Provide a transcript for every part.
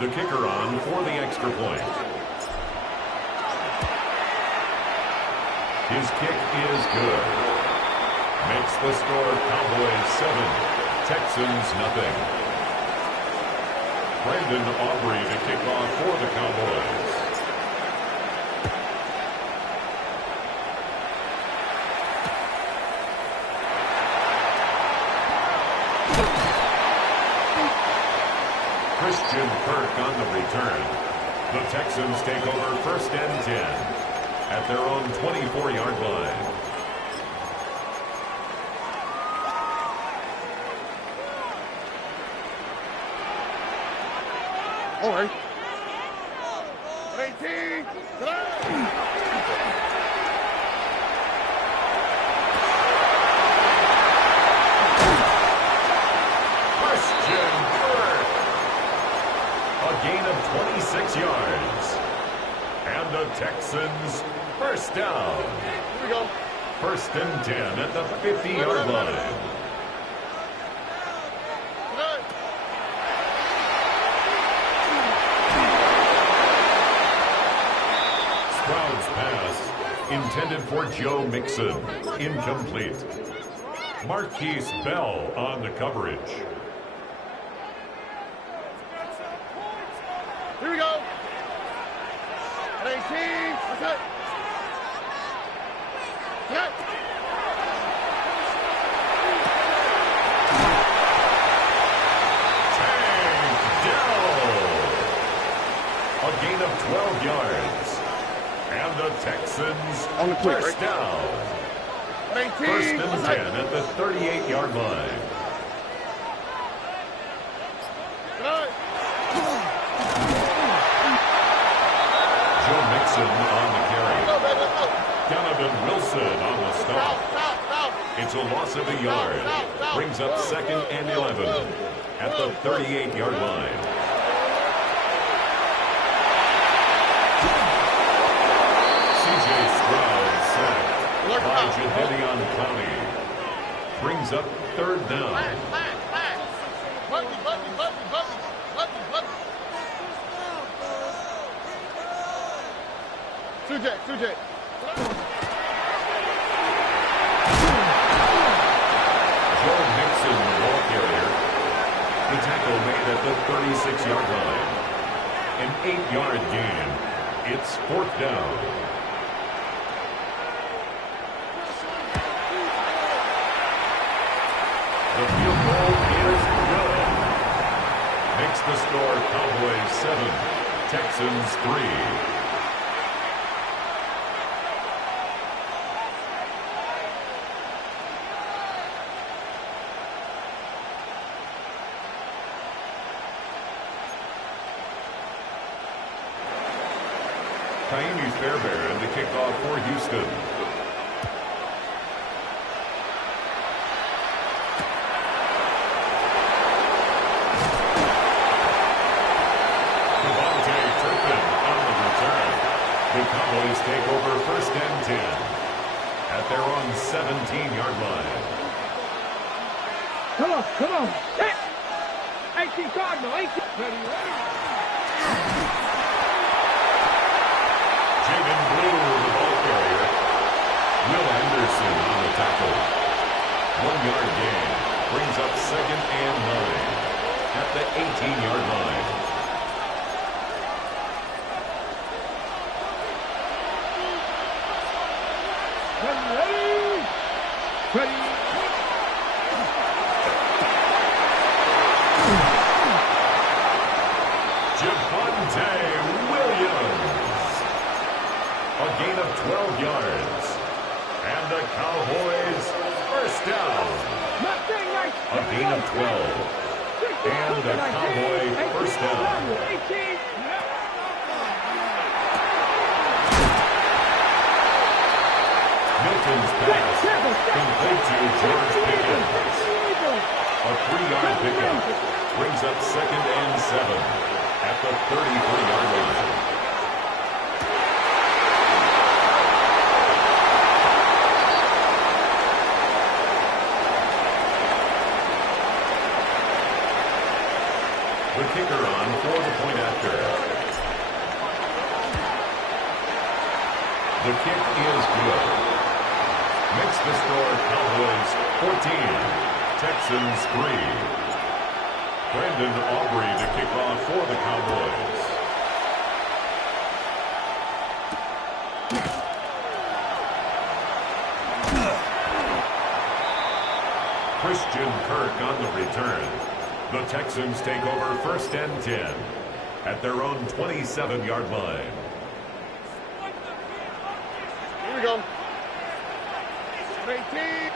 The kicker on for the extra point. His kick is good. Makes the score Cowboys 7, Texans nothing. Brandon Aubrey to kick off for the Cowboys. Christian Kirk on the return. The Texans take over 1st and 10 at their own 24-yard line. All right. 18. Christian Kirk. A gain of 26 yards. And the Texans first down. Here we go. 1st and 10 at the 50-yard line. Stroud's pass intended for Joe Mixon. Incomplete. Marquise Bell on the coverage. Here we go. 18. That's it. Good. Tank Dell. A gain of 12 yards. And the Texans On the quick, first right? down. 18. 1st and 10 at the 38-yard line. Good. Joe Mixon on the carry. Go, baby, let's go. Donovan Wilson on the stop. Stop. It's a loss of a yard. Brings up 2nd and 11 at the 38-yard line. C.J. Stroud sacked by Jadeveon Clowney. Brings up 3rd down. Button. Two-J. Joe Mixon, the ball carrier. The tackle made at the 36-yard line. An 8-yard gain. It's 4th down. The field goal is good. Makes the score Cowboys 7, Texans 3. Kaimi Fairbairn to kick off for Houston. Devontae Turpin on the return. The Cowboys take over 1st and 10 at their own 17-yard line. Come on. 18 Cardinal, 18. Jaden Blue, the ball carrier. Will Anderson on the tackle. 1-yard gain. Brings up 2nd and 9 at the 18-yard line. Ready. Javonte Williams. A gain of 12 yards. And the Cowboys first down. A gain of 12. And the Cowboy first down. Milton's pass complete to George Pickens. A 3-yard pickup brings up 2nd and 7 at the 33-yard line. The kicker on for the point after. The kick is good. Makes the score Cowboys 14, Texans 3. Brandon Aubrey to kick off for the Cowboys. Christian Kirk on the return. The Texans take over 1st and 10 at their own 27-yard line. Here we go. 18.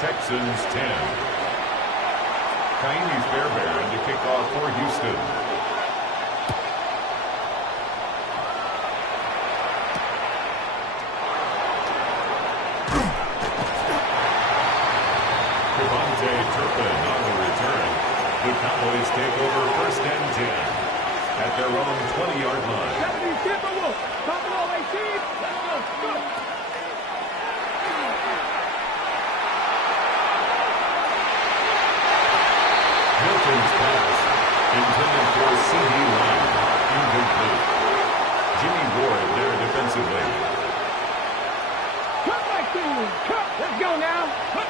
Texans 10. Kaimi Fairbairn to kick off for Houston. Devontae Turpin on the return. The Cowboys take over 1st and 10 at their own 20-yard line. Milton's pass, intended for C.D. Lamb, incomplete. Jimmy Ward there defensively. Cut like this. Cut. Let's go now. Cut.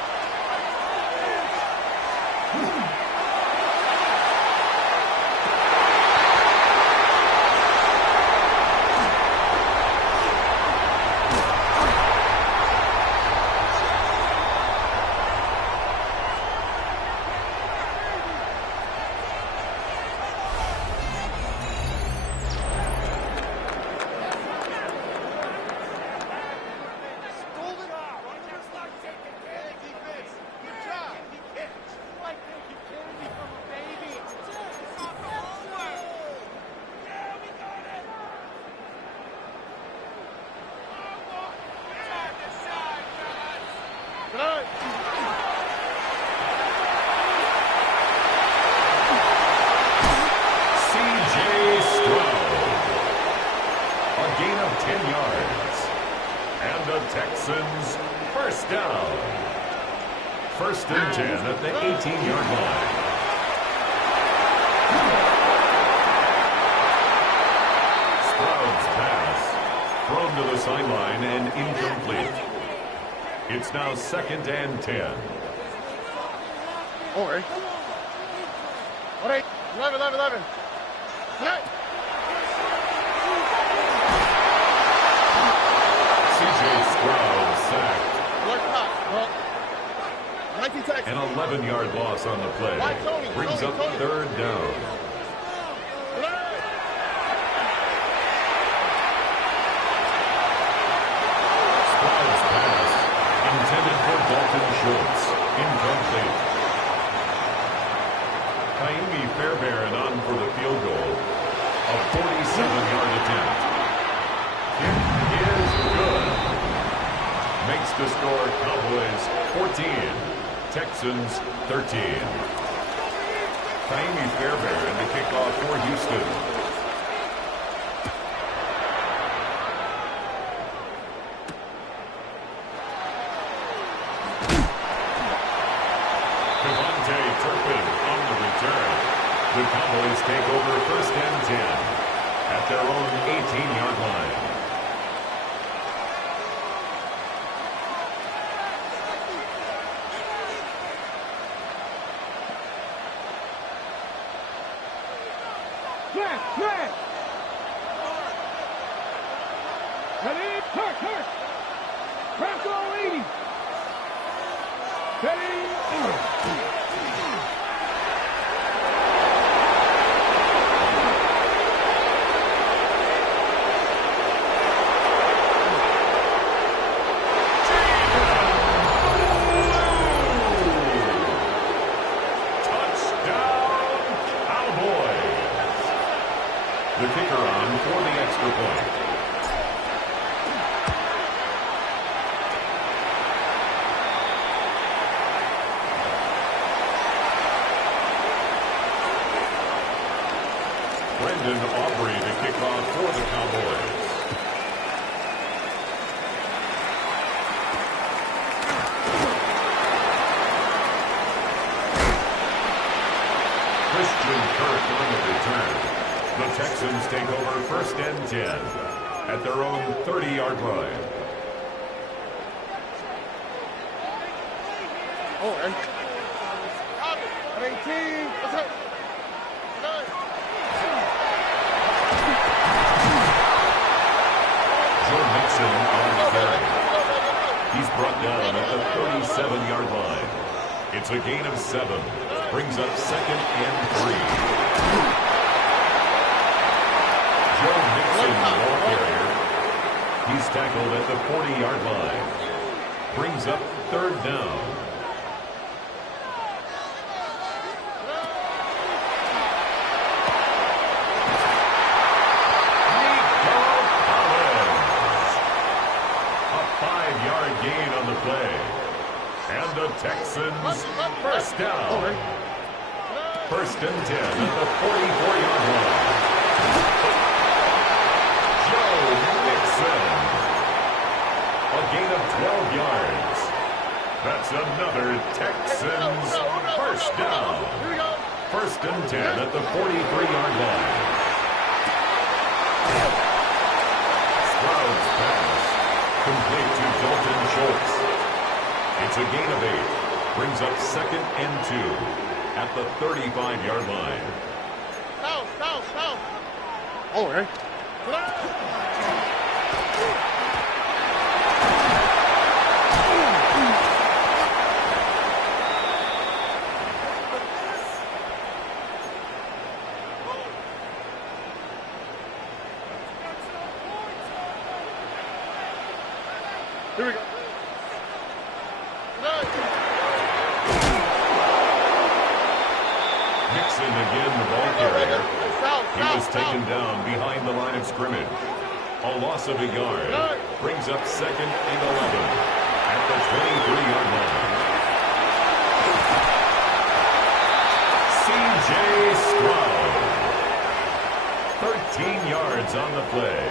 Texans first down. 1st and 10 at the 18-yard line. Stroud's pass thrown to the sideline and incomplete. It's now 2nd and 10. All right. 11. Tonight. Stroud sacked. An 11-yard loss on the play. Brings up 3rd down. Stroud's pass, intended for Dalton Schultz, incomplete. Kaimi Fairbairn on for the field goal. A 47-yard attempt. Kick is good. Makes the score Cowboys 14, Texans 13. Kaimi Fairbairn to kick off for Houston. Devontae Turpin on the return. The Cowboys take over 1st and 10 at their own 18-yard line. Ready? Hurt. Press all 80. Ready? The kicker on for the extra point. Texans take over 1st and 10 at their own 30-yard line. Oh, and 18. What's up? Joe Mixon on the carry. He's brought down at the 37-yard line. It's a gain of 7. Brings up 2nd and 3. Joe Mixon, ball carrier. He's tackled at the 40-yard line. Brings up 3rd down. Gain on the play. And the Texans 1st down. 1st and 10 at the 44-yard line. Joe Mixon. A gain of 12 yards. That's another Texans 1st down. 1st and 10 at the 43-yard line. Stroud's pass. Complete to Dalton Schultz. It's a gain of 8. Brings up 2nd and 2 at the 35-yard line. Foul. All right. Here we go. Mixon again, the ball carrier. He was taken down behind the line of scrimmage. A loss of a yard. Brings up 2nd and 11 at the 23-yard line. C.J. Stroud. 13 yards on the play.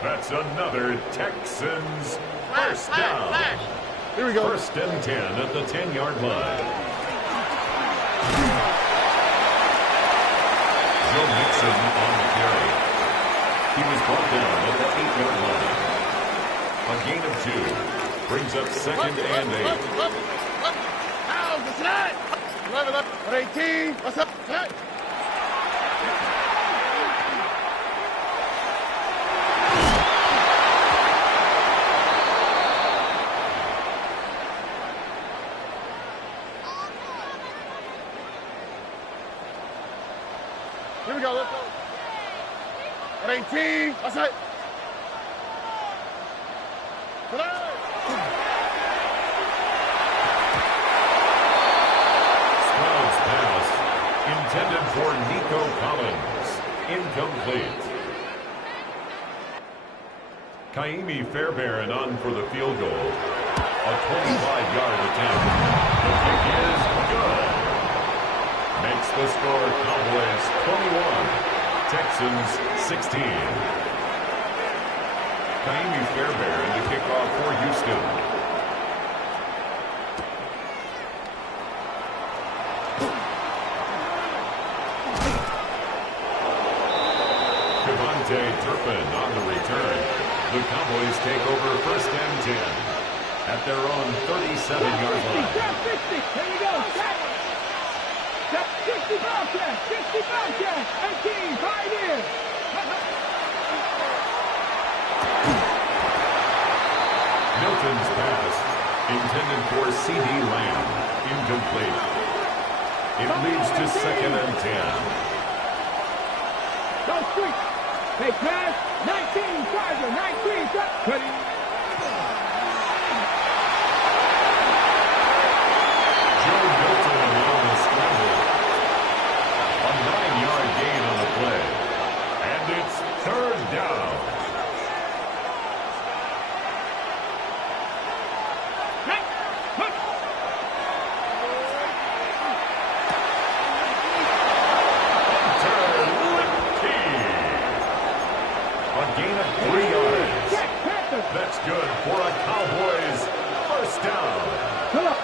That's another Texans 1st down. Here we go. 1st and 10 at the 10-yard line. Joe Mixon on the carry. He was brought down at the 8-yard line. A gain of 2. Brings up 2nd and 8. How's the snap? 18. What's up? Snap. Here we go, let's go. 18, that's it. Stroud's pass intended for Nico Collins. Incomplete. Kaimi Fairbairn on for the field goal. A 25-yard attempt. The kick is good. Makes the score Cowboys 21, Texans 16. Kaimi Fairbairn to kick off for Houston. Devontae Turpin on the return. The Cowboys take over 1st and 10 at their own 37-yard line. 60. Here we go. 60 Bobcats. 18, 5 years. Milton's pass intended for C.D. Lamb. Incomplete. It leads to 2nd and 10. Go street. Take pass. 19, Charger. 19, Charger. Joe Milton on the scramble. A 9-yard gain on the play. And it's 3rd down. That's good for a Cowboys 1st down. Come on.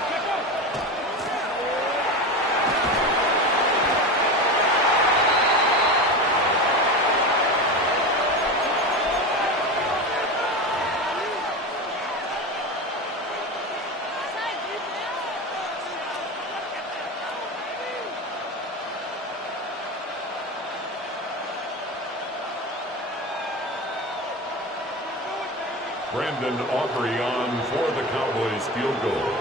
Brandon Aubrey on for the Cowboys field goal.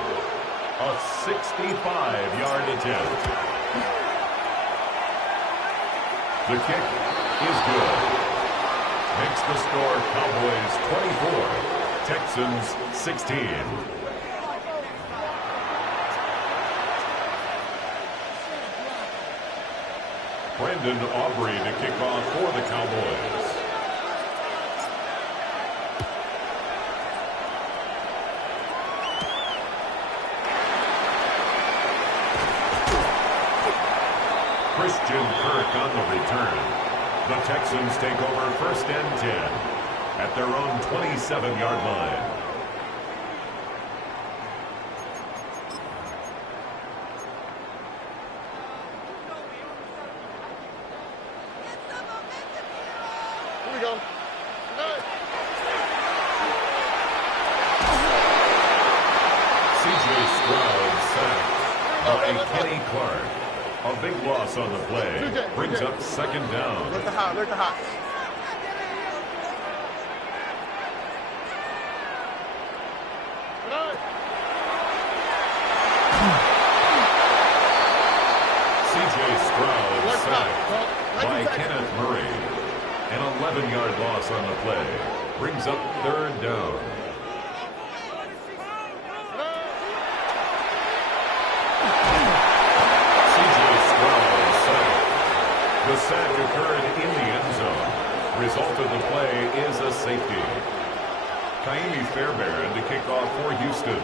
A 65-yard attempt. The kick is good. Makes the score Cowboys 24, Texans 16. Brandon Aubrey to kick off for the Cowboys. Christian Kirk on the return. The Texans take over 1st and 10 at their own 27-yard line. Here we go. C.J. Stroud sacked by Kenny Clark. A big loss on the play. Brings up 2nd down. Look the hot, look the hot. C.J. Stroud sacked by Kenneth Murray. An 11-yard loss on the play. Brings up 3rd down. The sack occurred in the end zone. Result of the play is a safety. Kaimi Fairbairn to kick off for Houston.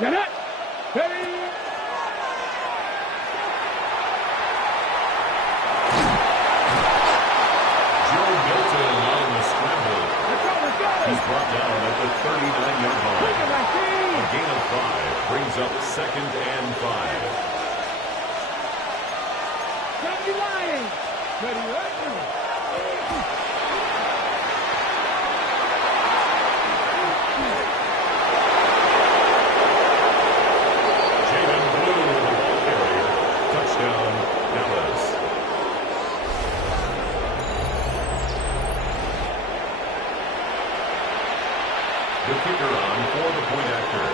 Get it! Ready! Joe Milton on the scramble. Let's go! He's brought down at the 39-yard line. A gain of 5 brings up 2nd and 5. Johnny Lions! Ready, right? The kicker on for the point after.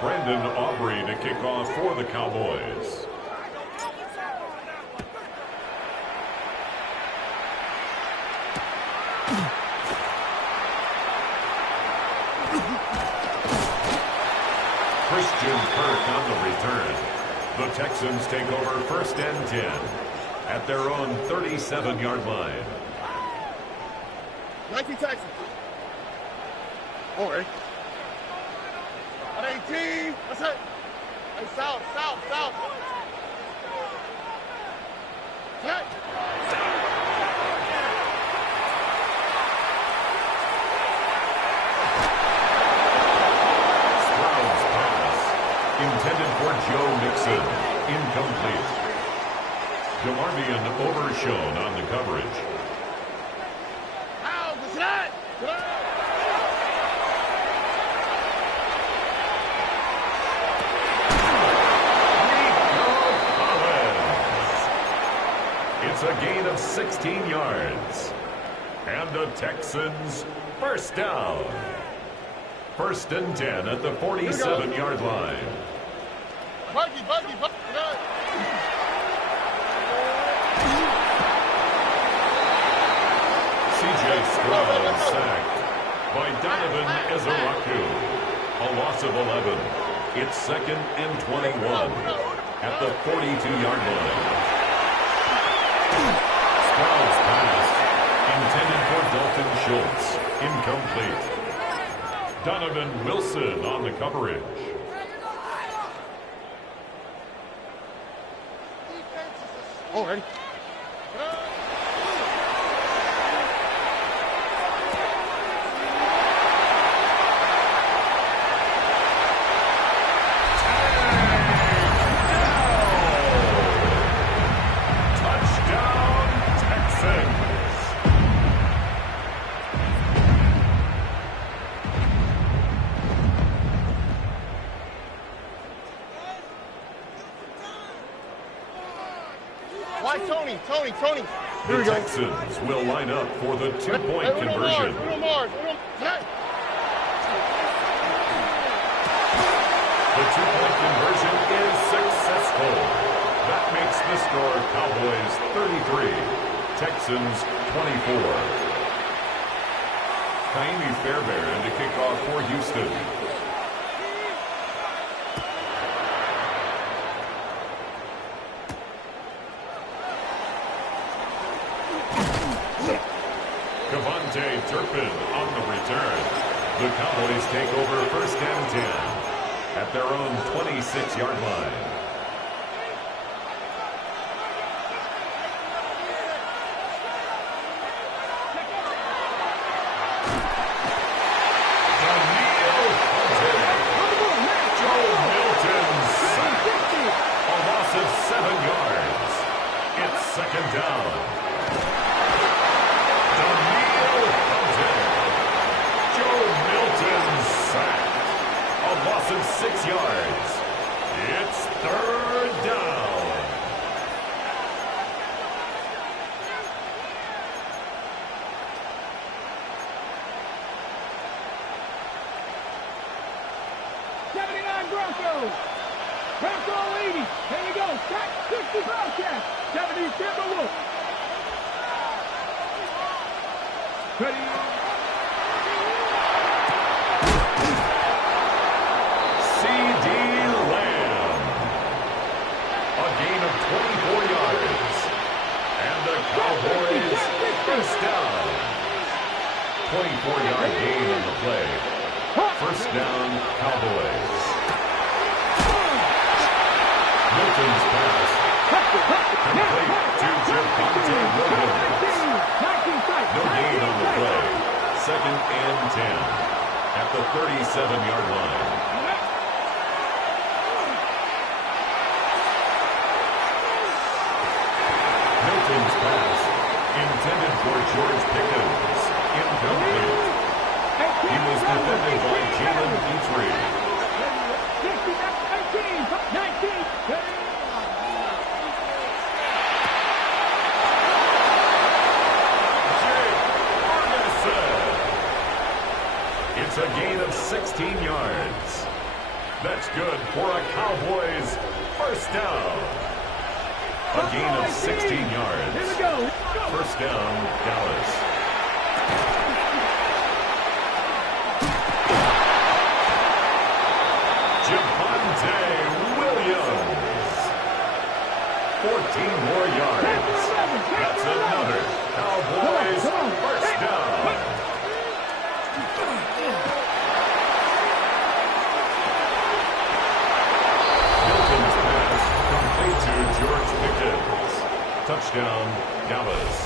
Brandon Aubrey to kick off for the Cowboys. Christian Kirk on the return. The Texans take over 1st and 10 at their own 37-yard line. 19 Texans. All right. At 18. That's it. Hey, south. Check. Intended for Joe Mixon. Incomplete. DeMarvion overshown on the coverage. How was that? It's a gain of 16 yards. And the Texans first down. 1st and 10 at the 47-yard line. Buggy. C.J. Stroud sacked by Donovan Ezeraku. A loss of 11. It's 2nd and 21 at the 42-yard line. Stroud's pass intended for Dalton Schultz. Incomplete. Donovan Wilson on the coverage. Oh, ready? Touchdown, Texans. Why, Tony? Here The we go. Texans will line up for the two-point Hey, conversion. The two-point conversion is successful. That makes the score Cowboys 33, Texans 24. Kaimi Fairbairn to kick off for Houston. Devontae Turpin on the return. The Cowboys take over first and 10 at their own 26-yard line. Joe Milton sacked. A loss of 7 yards. It's second down. Joe Milton sacked. A loss of 6 yards. It's third down. Broncos. Bronco 80. There you go. Sack 60 Bobcats. 70 Timberwolves. Ready. C.D. Lamb. A gain of 24 yards. And the Cowboys first down. 24-yard gain on the play. First down, Cowboys. Milton's pass. Complete to Javonte Williams. No gain on the play. Second and 10 at the 37-yard line. Milton's pass intended for George Pickens. Incomplete. He was defended by Jalen Petrie. 19. It's a gain of 16 yards. That's good for a Cowboys first down. A gain of 16 yards. Here we go. First down, Dallas. Javonte Williams. 14 more yards. That's another Cowboys first down. Milton's pass complete to George Pickens. Touchdown, Dallas.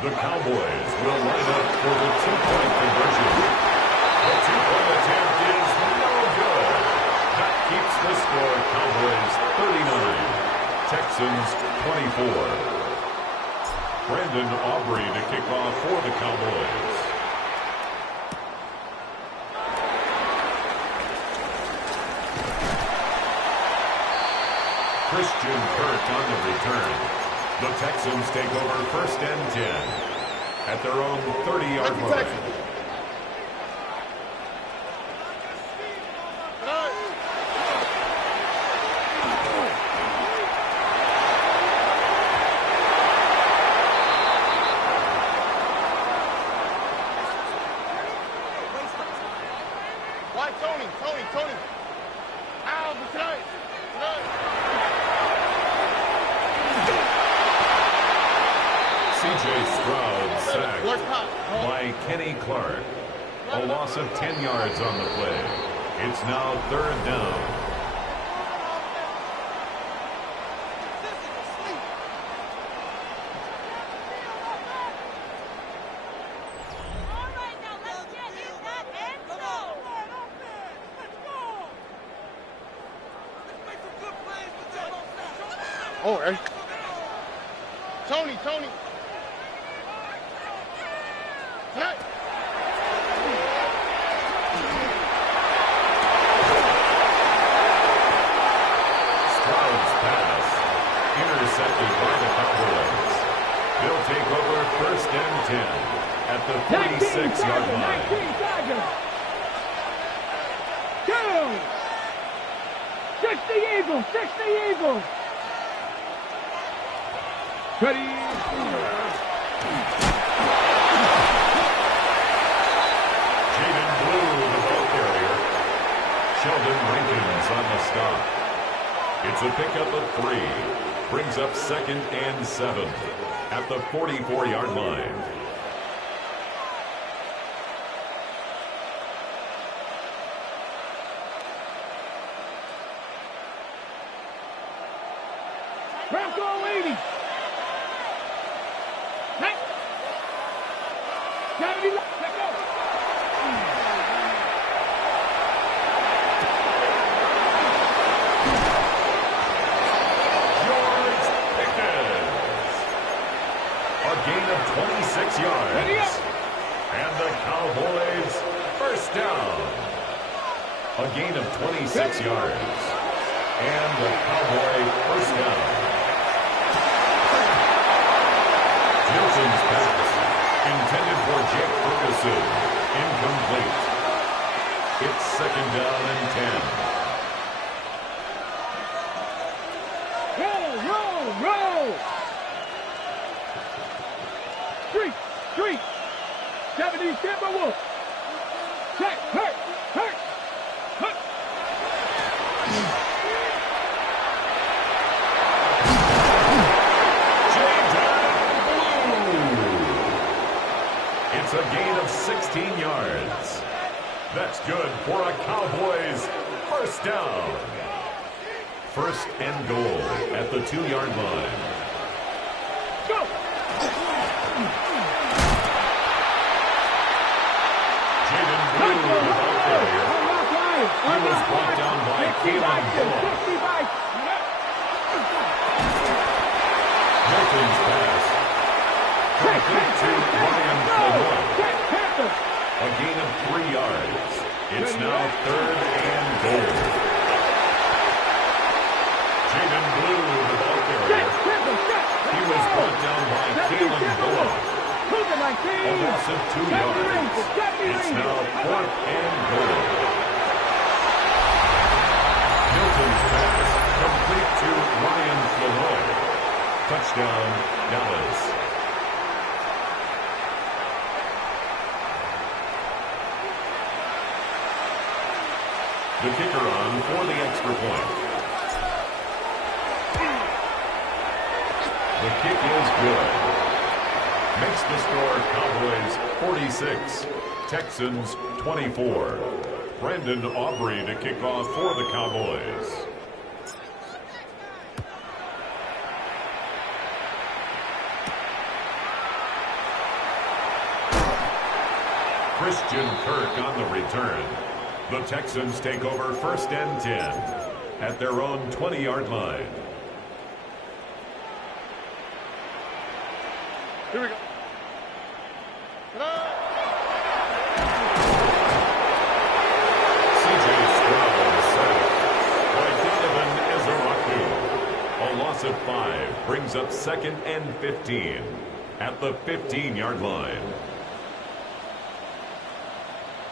The Cowboys will line up for the two-point conversion. The two-point attempt is no good. That keeps the score Cowboys 39, Texans 24. Brandon Aubrey to kick off for the Cowboys. Christian Kirk on the return. The Texans take over first and 10 at their own 30-yard line. Why, Tony? Ow, tonight. C.J. sacked by Kenny Clark. A loss of 10 yards on the play. It's now 3rd down. Oh, hey. Tony. Hey. Stroud's pass intercepted by the Cowboys. They'll take over 1st and 10 at the 46-yard line. 19 Tigers. 2. 60 Eagles. Ready. Jaden Blue, the ball carrier. Sheldon Rankins on the stop. It's a pickup of 3. Brings up 2nd and 7 at the 44-yard line. Bronco leading. 70 left. Let's go. George Pickens. A gain of 26 yards. And the Cowboys 1st down. A gain of 26 yards. And the Cowboy 1st down. Nelson's pass intended for Jake Ferguson. Incomplete. It's 2nd down and 10. Roll. Street. 70 Timberwolves. Check. Hurt. It's a gain of 16 yards. That's good for a Cowboys 1st down. 1st and goal at the 2-yard line. Go. Jaden Blue, the ball carrier. He was brought down by Caleb Bullock. Milton's pass complete to Ryan Floyd. A gain of 3 yards. It's now 3rd and goal. Jaden Blue, the ball carrier. He was brought down by Caleb Bullock. A loss of 2 yards. It's now 4th and goal. Milton's pass complete to Ryan Floyd. Touchdown, Dallas. The kicker on for the extra point. The kick is good. Makes the score Cowboys 46, Texans 24. Brandon Aubrey to kick off for the Cowboys. Christian Kirk on the return. The Texans take over 1st and 10 at their own 20-yard line. Here we go. C.J. Stroud sacked by Donovan Ezeraku. A loss of 5 brings up 2nd and 15 at the 15-yard line.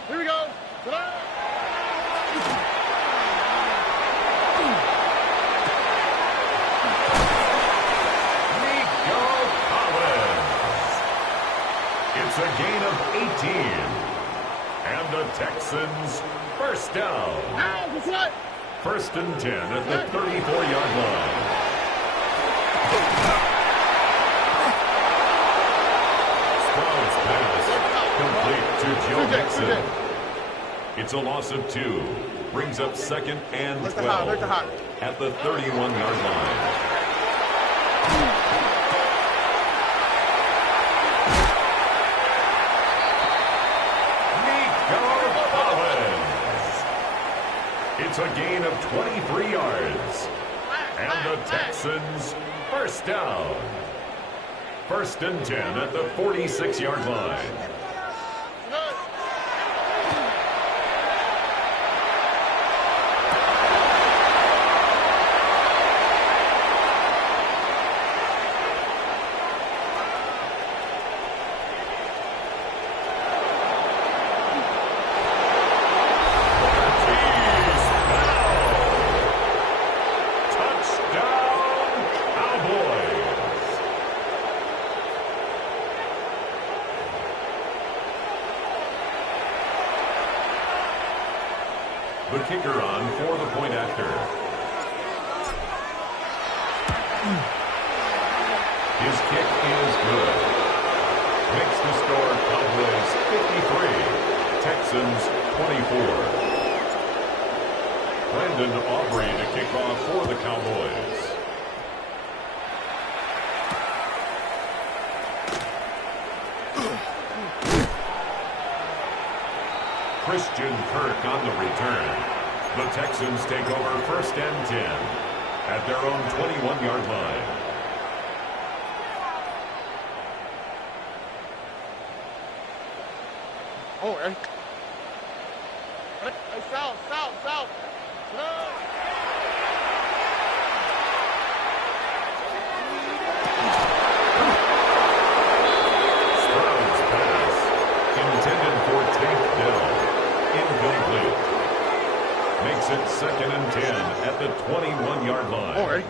Here we go. It's a gain of 18. And the Texans 1st down. 1st and 10 at the 34-yard line. Stroud's Incomplete to Joe Mixon. It's a loss of 2. Brings up second and 12 at the 31-yard line. It's a gain of 23 yards. And the Texans first down. First and 10 at the 46-yard line. The kicker on for the point after. His kick is good. Makes the score Cowboys 53, Texans 24. Brandon Aubrey to kick off for the Cowboys. Christian Kirk on the return. The Texans take over first and 10 at their own 21-yard line. Oh, hey, south. Stroud's pass intended for Tank Dell. Incomplete. Makes it second and 10 at the 21-yard line. All right.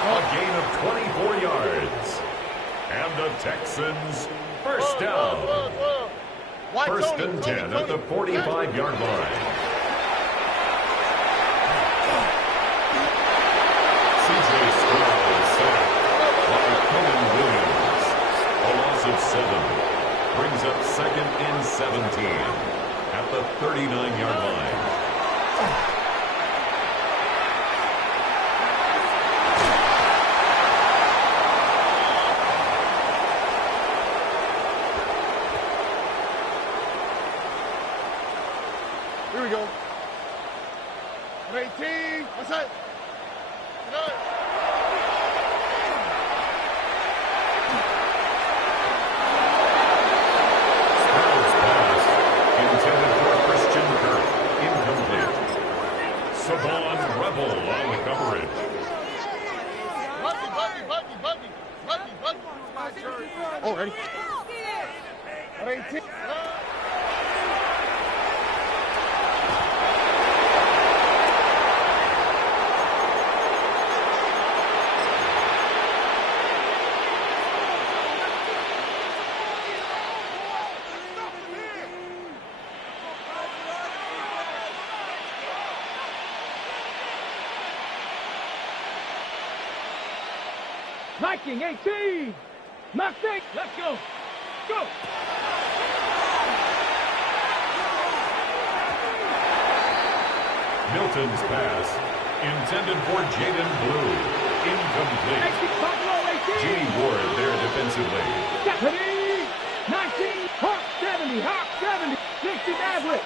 A gain of 24 yards. And the Texans first down. First and 10 at the 45-yard line. C.J. Stroud sacked by Conan Williams. A loss of 7. Brings up second and 17 at the 39-yard line. Here we go. 18. What's that? Good. Stroud's pass intended for Christian Kirk. Incomplete. Savon Rebel on the coverage. Buggy. Oh, ready? 18. Viking 18. Mustang, let's go. Go. Milton's pass intended for Jaden Blue. Incomplete. Gene Ward there defensively. 19. Hawk 70. 60 Maverick.